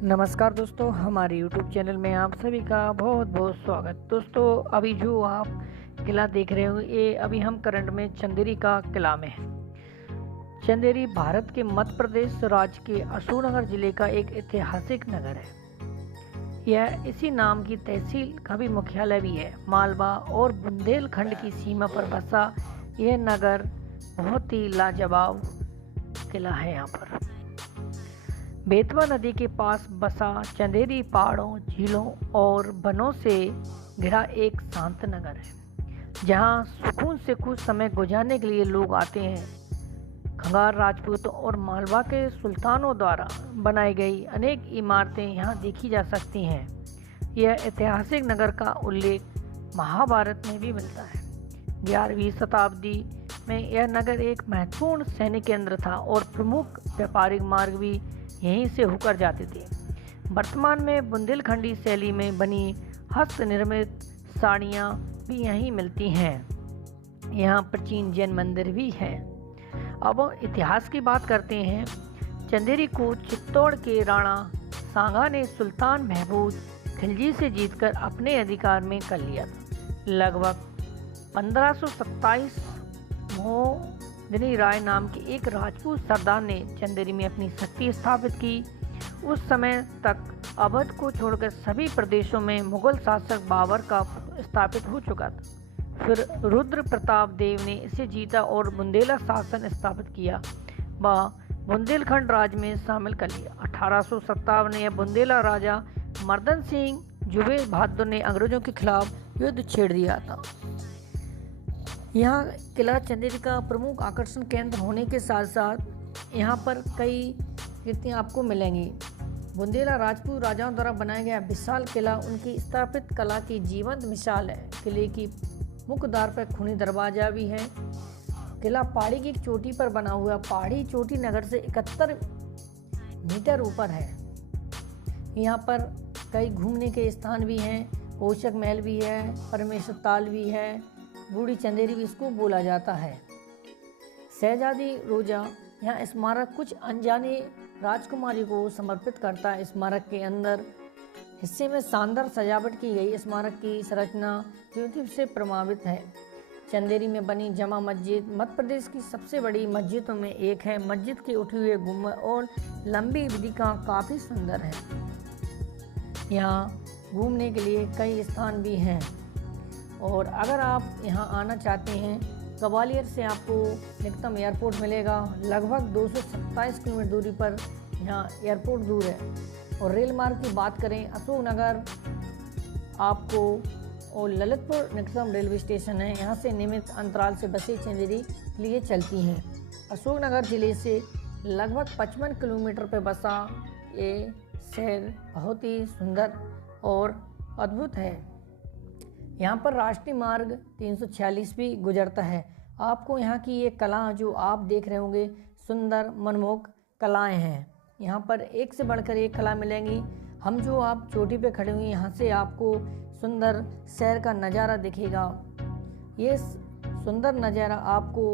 नमस्कार दोस्तों, हमारे YouTube चैनल में आप सभी का बहुत बहुत स्वागत। दोस्तों, अभी जो आप किला देख रहे हो, ये अभी हम करंट में चंदेरी का किला में हैं। चंदेरी भारत के मध्य प्रदेश राज्य के अशोकनगर जिले का एक ऐतिहासिक नगर है। यह इसी नाम की तहसील का भी मुख्यालय भी है। मालवा और बुंदेलखंड की सीमा पर बसा यह नगर बहुत ही लाजवाब किला है। यहाँ पर बेतवा नदी के पास बसा चंदेरी पहाड़ों, झीलों और वनों से घिरा एक शांत नगर है, जहां सुकून से कुछ समय गुजारने के लिए लोग आते हैं। खंगार राजपूतों और मालवा के सुल्तानों द्वारा बनाई गई अनेक इमारतें यहां देखी जा सकती हैं। यह ऐतिहासिक नगर का उल्लेख महाभारत में भी मिलता है। 11वीं शताब्दी में यह नगर एक महत्वपूर्ण सैनिक केंद्र था और प्रमुख व्यापारिक मार्ग भी यहीं से होकर जाते थे। वर्तमान में बुंदेलखंडी शैली में बनी हस्त निर्मित साड़ियाँ भी यहीं मिलती हैं। यहाँ प्राचीन जैन मंदिर भी है। अब इतिहास की बात करते हैं। चंदेरी को चित्तौड़ के राणा सांगा ने सुल्तान महमूद खिलजी से जीतकर अपने अधिकार में कर लिया था। लगभग 1527 मोहदनी राय नाम के एक राजपूत सरदार ने चंदेरी में अपनी शक्ति स्थापित की। उस समय तक अवध को छोड़कर सभी प्रदेशों में मुगल शासक बाबर का स्थापित हो चुका था। फिर रुद्र प्रताप देव ने इसे जीता और बुंदेला शासन स्थापित किया व बुंदेलखंड राज्य में शामिल कर लिया। 1857 में यह बुंदेला राजा मर्दन सिंह जुबे बहादुर ने अंग्रेजों के खिलाफ युद्ध छेड़ दिया था। यहाँ किला चंदेरी का प्रमुख आकर्षण केंद्र होने के साथ साथ यहाँ पर कई कृतियाँ आपको मिलेंगी। बुंदेला राजपूत राजाओं द्वारा बनाया गया विशाल किला उनकी स्थापित कला की जीवंत मिसाल है। किले की मुख्य द्वार पर खूनी दरवाजा भी है। किला पहाड़ी की चोटी पर बना हुआ। पहाड़ी चोटी नगर से 71 मीटर ऊपर है। यहाँ पर कई घूमने के स्थान भी हैं। पोषक महल भी है, परमेश्वर ताल भी है, बूढ़ी चंदेरी भी इसको बोला जाता है। शहजादी रोजा यहाँ स्मारक कुछ अनजाने राजकुमारी को समर्पित करता है। स्मारक के अंदर हिस्से में शानदार सजावट की गई। स्मारक की संरचना ज्योति से प्रभावित है। चंदेरी में बनी जमा मस्जिद मध्य प्रदेश की सबसे बड़ी मस्जिदों में एक है। मस्जिद के उठे हुए गुंबद और लंबी विधिका काफ़ी सुंदर है। यहाँ घूमने के लिए कई स्थान भी हैं और अगर आप यहाँ आना चाहते हैं, ग्वालियर से आपको निकटतम एयरपोर्ट मिलेगा। लगभग 227 किलोमीटर दूरी पर यहाँ एयरपोर्ट दूर है। और रेल मार्ग की बात करें, अशोकनगर आपको और ललितपुर निकटतम रेलवे स्टेशन है। यहाँ से नियमित अंतराल से बसें चंदेरी के लिए चलती हैं। अशोकनगर ज़िले से लगभग 55 किलोमीटर पर बसा ये शहर बहुत ही सुंदर और अद्भुत है। यहाँ पर राष्ट्रीय मार्ग 346 भी गुजरता है। आपको यहाँ की ये कला जो आप देख रहे होंगे, सुंदर मनमोहक कलाएं हैं। यहाँ पर एक से बढ़कर एक कला मिलेंगी। हम जो आप चोटी पे खड़े हुए, यहाँ से आपको सुंदर शहर का नज़ारा दिखेगा। ये सुंदर नज़ारा आपको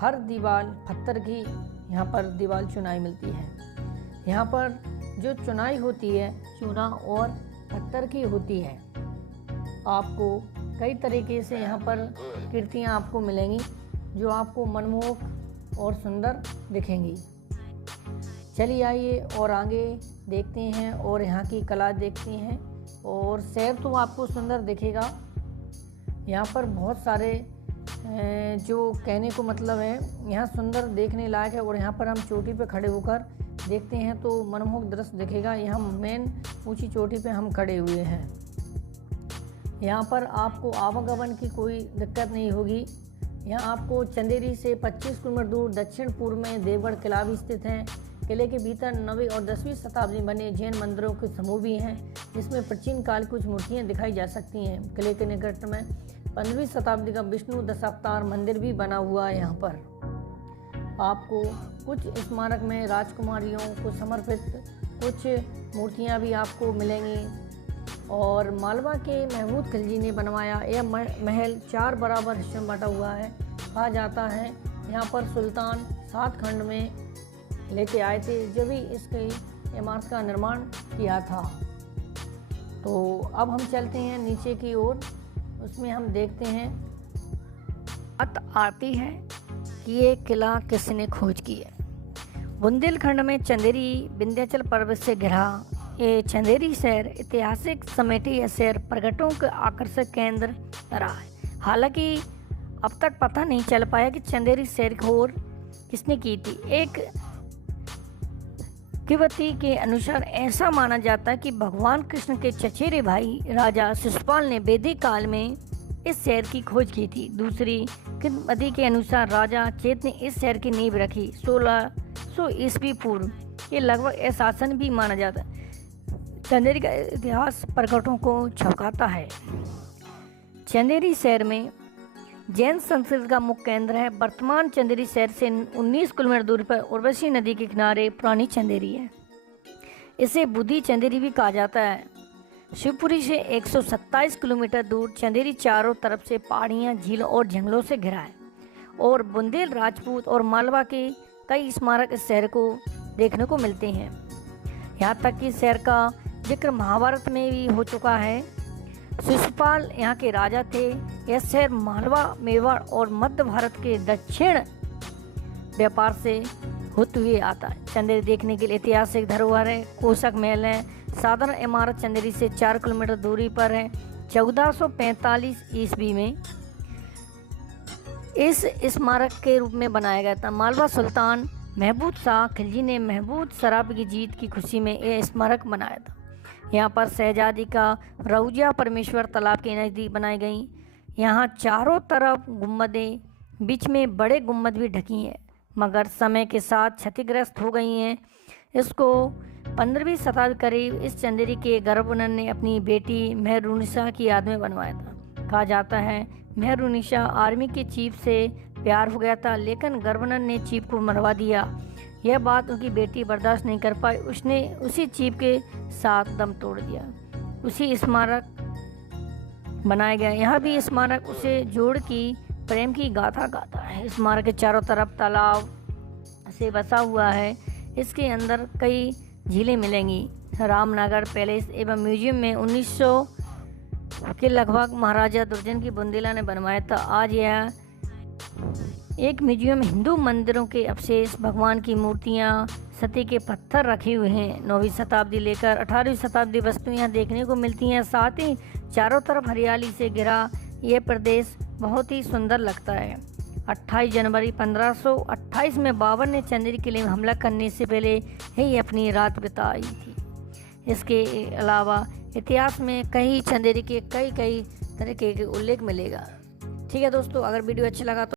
हर दीवार पत्थर की यहाँ पर दीवार चुनाई मिलती है। यहाँ पर जो चुनाई होती है चूना और पत्थर की होती है। आपको कई तरीके से यहाँ पर कृतियाँ आपको मिलेंगी जो आपको मनमोहक और सुंदर दिखेंगी। चलिए आइए और आगे देखते हैं और यहाँ की कला देखते हैं। और शहर तो आपको सुंदर दिखेगा। यहाँ पर बहुत सारे जो कहने को मतलब है, यहाँ सुंदर देखने लायक है। और यहाँ पर हम चोटी पर खड़े होकर देखते हैं तो मनमोहक दृश्य दिखेगा। यहाँ मेन ऊंची चोटी पे हम खड़े हुए हैं। यहाँ पर आपको आवागमन की कोई दिक्कत नहीं होगी। यहाँ आपको चंदेरी से 25 किलोमीटर दूर दक्षिण पूर्व में देवगढ़ किला भी स्थित है। किले के भीतर 9वीं और 10वीं शताब्दी में बने जैन मंदिरों के समूह भी हैं, जिसमें प्राचीन काल कुछ मूर्तियाँ दिखाई जा सकती हैं। किले के निकट में 15वीं शताब्दी का विष्णु दशावतार मंदिर भी बना हुआ है। यहाँ पर आपको कुछ स्मारक में राजकुमारियों को समर्पित कुछ मूर्तियाँ भी आपको मिलेंगी। और मालवा के महमूद खिलजी ने बनवाया यह महल 4 बराबर हिस्सों में बटा हुआ है। कहा जाता है यहाँ पर सुल्तान 7 खंड में लेके आए थे। जब भी इसकी इमारत का निर्माण किया था। तो अब हम चलते हैं नीचे की ओर, उसमें हम देखते हैं बात आती है कि ये किला किसने खोज की है। बुंदेलखंड में चंदेरी विंध्याचल पर्वत से घिरा ये चंदेरी शहर ऐतिहासिक समेटी यह शहर पर्यटकों का आकर्षक केंद्र रहा है। हालांकि अब तक पता नहीं चल पाया कि चंदेरी शहर की खोज किसने की थी। एक किंवदंती के अनुसार ऐसा माना जाता है कि भगवान कृष्ण के चचेरे भाई राजा शिशुपाल ने वैदिक काल में इस शहर की खोज की थी। दूसरी किंवदंती के अनुसार राजा चेत ने इस शहर की नींव रखी 1600 ईस्वी पूर्व। ये लगभग अशासन भी माना जाता है। चंदेरी का इतिहास पर्यटकों को छकाता है। चंदेरी शहर में जैन संस्कृति का मुख्य केंद्र है। वर्तमान चंदेरी शहर से 19 किलोमीटर दूरी पर उर्वशी नदी के किनारे पुरानी चंदेरी है। इसे बुद्धि चंदेरी भी कहा जाता है। शिवपुरी से 127 किलोमीटर दूर चंदेरी चारों तरफ से पहाड़ियाँ, झीलों और जंगलों से घिरा है और बुंदेल, राजपूत और मालवा के कई स्मारक इस शहर को देखने को मिलते हैं। यहाँ तक कि शहर का जिक्र महाभारत में भी हो चुका है। शिशुपाल यहाँ के राजा थे। यह शहर मालवा, मेवाड़ और मध्य भारत के दक्षिण व्यापार से होते हुए आता है। चंदेरी देखने के लिए ऐतिहासिक धरोहर है। कोषक महल है। साधारण इमारत चंदेरी से 4 किलोमीटर दूरी पर है। 1445 ईस्वी में इस स्मारक के रूप में बनाया गया था। मालवा सुल्तान महमूद शाह खिलजी ने महमूद सराफ की जीत की खुशी में यह स्मारक बनाया था। यहाँ पर शहजादी का रौजा परमेश्वर तालाब के नज़दीक बनाई गई। यहाँ चारों तरफ गुम्बदें, बीच में बड़े गुम्बद भी ढकी हैं, मगर समय के साथ क्षतिग्रस्त हो गई हैं। इसको 15वीं शताब्दी करीब इस चंदेरी के गर्वनर ने अपनी बेटी मेहरुनिसा की याद में बनवाया था। कहा जाता है मेहरुनिसा आर्मी के चीफ से प्यार हो गया था, लेकिन गवर्नर ने चीफ को मरवा दिया। यह बात उनकी बेटी बर्दाश्त नहीं कर पाई। उसने उसी चीफ के साथ दम तोड़ दिया। उसी स्मारक बनाया गया। यहाँ भी स्मारक उसे जोड़ की प्रेम की गाथा गाता है। स्मारक के चारों तरफ तालाब से बसा हुआ है। इसके अंदर कई झीलें मिलेंगी। रामनगर पैलेस एवं म्यूजियम में 1900 के लगभग महाराजा दुर्जन की बुंदेला ने बनवाया था। आज यह एक म्यूजियम हिंदू मंदिरों के अवशेष, भगवान की मूर्तियाँ, सती के पत्थर रखे हुए हैं। 9वीं शताब्दी लेकर 18वीं शताब्दी वस्तुएं यहाँ देखने को मिलती हैं। साथ ही चारों तरफ हरियाली से घिरा यह प्रदेश बहुत ही सुंदर लगता है। 28 जनवरी 1528 में बाबर ने चंदेरी किले में हमला करने से पहले ही अपनी रात बिताई थी। इसके अलावा इतिहास में कई चंदेरी के कई तरीके के उल्लेख मिलेगा। ठीक है दोस्तों, अगर वीडियो अच्छा लगा तो